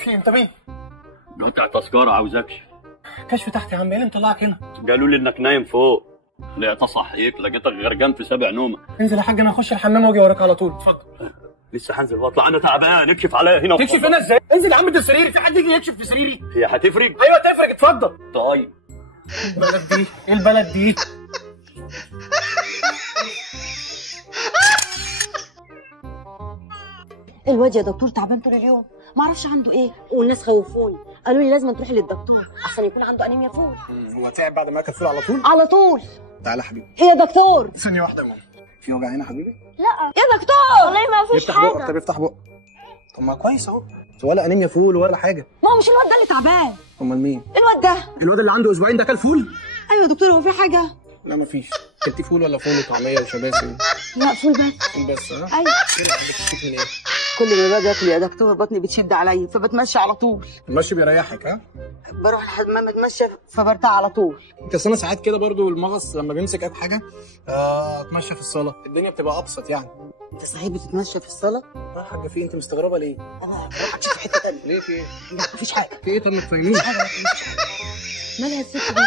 في انت مين؟ قاطع تذكره عاوزكش. كشف تحت يا عم، ايه اللي مطلعك هنا؟ قالوا لي انك نايم فوق. لقيت اصحيك لقيتك غرقان في 7 نومه. انزل يا حاج، انا هخش الحمام واجي وراك على طول. اتفضل. لسه هنزل واطلع، انا تعبان. اكشف عليا هنا. تكشف هنا ازاي؟ انزل يا عم، ده سريري، في حد يجي يكشف في سريري؟ هي هتفرق؟ ايوه تفرق، اتفضل. طيب. البلد دي ايه البلد دي؟ الواد يا دكتور تعبان طول اليوم، ما اعرفش عنده ايه، والناس خوفوني قالوا لي لازم تروحي للدكتور احسن يكون عنده انيميا فول. هو تعب بعد ما اكل فول على طول؟ على طول. تعالى يا حبيبي. ايه يا دكتور؟ ثانيه واحده يا ماما. في وجع هنا يا حبيبي؟ لا يا دكتور والله ما فيش افتح حاجه. بقك. طب افتح بقك. طب ما كويس اهو، ولا انيميا فول ولا حاجه. ما هو مش الواد ده اللي تعبان. امال مين؟ الواد ده. الواد اللي عنده اسبوعين ده اكل فول؟ ايوه يا دكتور، هو في حاجه؟ لا مفيش. كلتي فول ولا فول وطعميه وشباسي؟ لا فول بس. فول بس. ها؟ ايوه. كده حضرتك بتشتكي من ايه؟ كل ما باجي اكل يا دكتور بطني بتشد عليا فبتمشى على طول. المشي بيريحك؟ ها؟ بروح الحمام اتمشى فبرتاح على طول. انت اصل انا ساعات كده برضو المغص لما بيمسك اي حاجه اتمشى في الصاله، الدنيا بتبقى ابسط يعني. انت صحيح بتتمشى في الصاله؟ يا حاجه في انت مستغربه ليه؟ انا بروح اشوف حته تانيه. ليه في ايه؟ لا مفيش حاجه. في ايه؟ طب ما تفهميني. مالها الست دي؟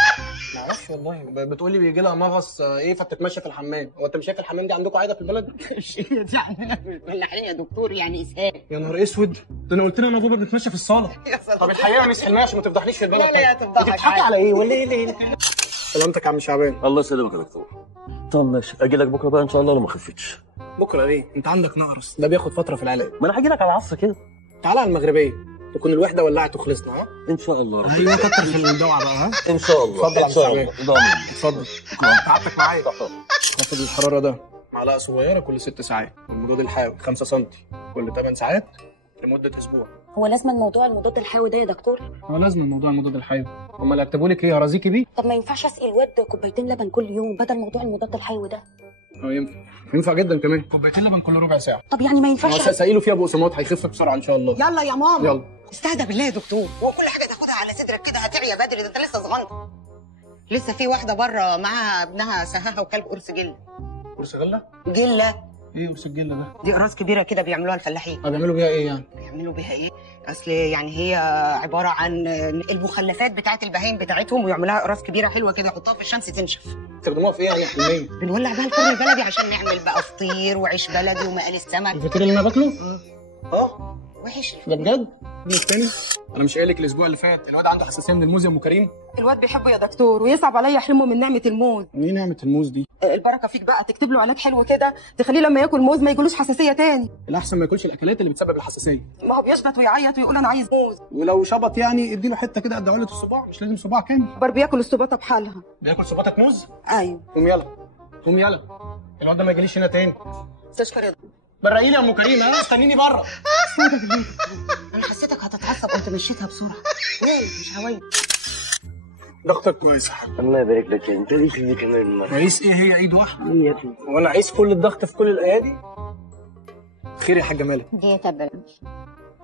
ما اعرفش والله، بتقولي بيجي لها مغص ايه فبتتمشى في الحمام. هو انت مش شايف الحمام دي عندكم عاده في البلد؟ هي دي عندنا في الفلاحين يا دكتور، يعني اسهال. يا نهار اسود، ده انا قلت لها انا وبابا بنتمشى في الصاله. طب الحقيقه يا مس حلميه عشان ما تفضحنيش في البلد. لا لا تفضحك. بتضحكي على ايه ولا ايه ليه؟ سلامتك يا عم شعبان. الله يسلمك يا دكتور. طب ماشي، اجي لك بكره بقى ان شاء الله لو ما خفتش. بكره ليه؟ انت عندك نقرس، ده بياخد فتره في العلاج. ما انا هاجي لك على العصر كده. تعالى على المغربيه تكون الوحده ولعت وخلصنا. ها؟ ان شاء الله. ايوه كتر في الدواء بقى. ها؟ ان شاء الله. اتفضل يا عم شعبان. ضامن. اتفضل. تعبتك معايا. خفض الحراره ده معلقه صغيره كل 6 ساعات، والمضاد الحيوي 5 سم كل 8 ساعات لمده اسبوع. هو لازم الموضوع المضاد الحيوي ده يا دكتور؟ هو لازم موضوع المضاد الحيوي. هم اللي هيكتبوا لك ايه؟ هرازيكي بيه؟ طب ما ينفعش اسقي الواد كوبايتين لبن كل يوم بدل موضوع المضاد الحيوي ده؟ ينفع جدا كمان. كوبايتين لبن كل ربع ساعه. طب يعني ما ينفعش سقيله فيها بقسماط هيخف بسرعه ان شاء الله. يلا يا ماما. يلا. استهدى بالله يا دكتور، هو كل حاجه تاخدها على صدرك كده هتعيا بدري؟ ده انت لسه صغنن. لسه في واحده بره معاها ابنها سهاها وكلب قرص جله. قرص غله؟ جله. ايه قرص الجله ده؟ دي اقراص كبيره كده بيعملوها الفلاحين. بيعملوا بيها ايه يعني؟ بيعملوا بيها ايه؟ اصل يعني هي عباره عن المخلفات بتاعت البهايم بتاعتهم ويعملوها اقراص كبيره حلوه كده يحطوها في الشمس تنشف. تستخدموها في ايه يعني حلميه؟ بنولع بقى الفرن البلدي عشان نعمل بقى فطير وعيش بلدي ومقالي السمك. الفطير اللي انا باكله؟ اه وحش ده بجد؟ مين التاني؟ انا مش قايل لك الاسبوع اللي فات الواد عنده حساسيه من الموز يا ام كريم؟ الواد بيحبه يا دكتور ويصعب عليا احرمه من نعمه الموز. ايه نعمه الموز دي؟ البركه فيك بقى، تكتب له علاج حلو كده تخليه لما ياكل موز ما يجيلوش حساسيه تاني. الاحسن ما ياكلش الاكلات اللي بتسبب الحساسيه. ما هو بيشبط ويعيط ويقول انا عايز موز. ولو شبط يعني اديله حته كده قد عقله الصباع، مش لازم صباع كامل. بر بياكل السباطه بحالها. بياكل صباطه موز؟ ايوه. قوم يلا قوم يلا، الواد ده ما يجيليش هنا تاني. استشكر يا دكتور. برقيلي يا ام كريم. ها استنيني بره. انا حسيتك هتتعصب وانت مشيتها بسرعه. ليه مش هوايه؟ ضغطك كويس يا حبيبي. الله يبارك لك. انت ليش دي كمان مره؟ كويس ايه؟ هي ايد واحده. يا ابني وانا عايز كل الضغط في كل الايادي؟ خير يا حاجه مالك؟ دي تبل.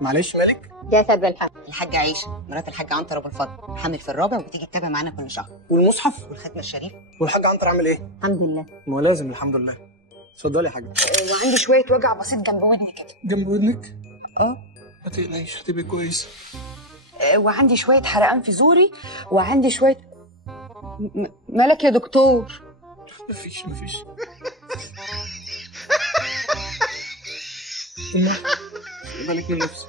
معلش مالك؟ دي تبل حق. الحاجه عيشه مرات الحاج عنتر ابو الفضل حامل في الرابع وبتيجي تتابع معانا كل شهر. والمصحف؟ والختم الشريف. والحاج عنتر عامل ايه؟ الحمد لله. ما هو لازم الحمد لله. اتفضلي يا حاجه. وعندي شويه وجع بسيط جنب ودني كده. جنب ودنك؟ اه. ما تقلقيش هتبقي كويس. وعندي شويه حرقان في زوري وعندي شويه مالك يا دكتور؟ مفيش بالك من نفسك.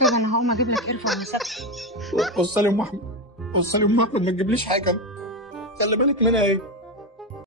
طب انا هقوم اجيب لك قرفه ومسكر. وصلي ام احمد، وصلي ام احمد ما تجيبليش حاجه. خلي بالك منها ايه.